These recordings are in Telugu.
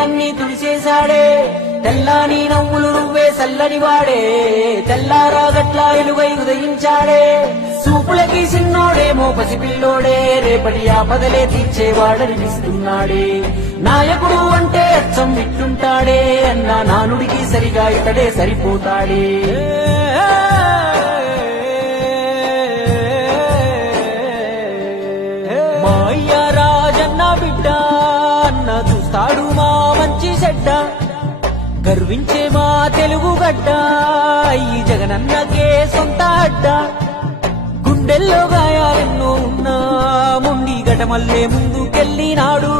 కన్నీళ్ళన్నీ తుడిచేశాడే తెల్లాని నవ్వులు నువ్వే చల్లని వాడే తెల్లారా గట్లా ఎలుగై ఉదయించాడే చూపులకి సిన్నోడేమో పసిపిల్లోడే రేపటి ఆపదలే తీర్చేవాడనిపిస్తున్నాడే నాయకుడు అంటే అచ్చం విట్టుంటాడే అన్నా నానుడికి సరిగా ఇతడే సరిపోతాడే మా అయ్య రాజన్న బిడ్డ అన్న చూస్తాడు మా మంచి చెడ్డ గర్వించే మా తెలుగు గడ్డ ఈ జగనన్నకే సొంత అడ్డ గుండెల్లో గాయాలెన్నో ఉన్నా ముండి గటమల్లే ముందుకెళ్ళినాడు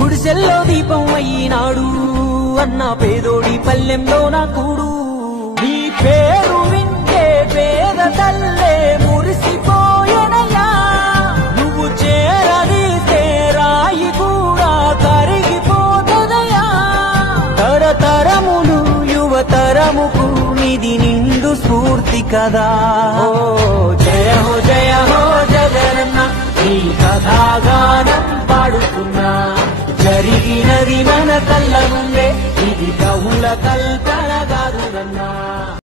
గుడిసెల్లో దీపం అయ్యినాడు అన్న పేదోడి పల్లెంలో నా కూడు నీ పేరు వింటే పేద తల్లే మురిసిపోయెనయ్యా నువ్వు చేరదీస్తే రాయి కూడా కరిగిపోతదయ్యా తరతరములు యువతరముకు నిధి నిండు స్ఫూర్తి కదా జయ హో జగనన్న ఈ కథాగానం పాడుతున్నా జరిగినది మన కళ్ళ ముందే ఇది కవుల కల్పన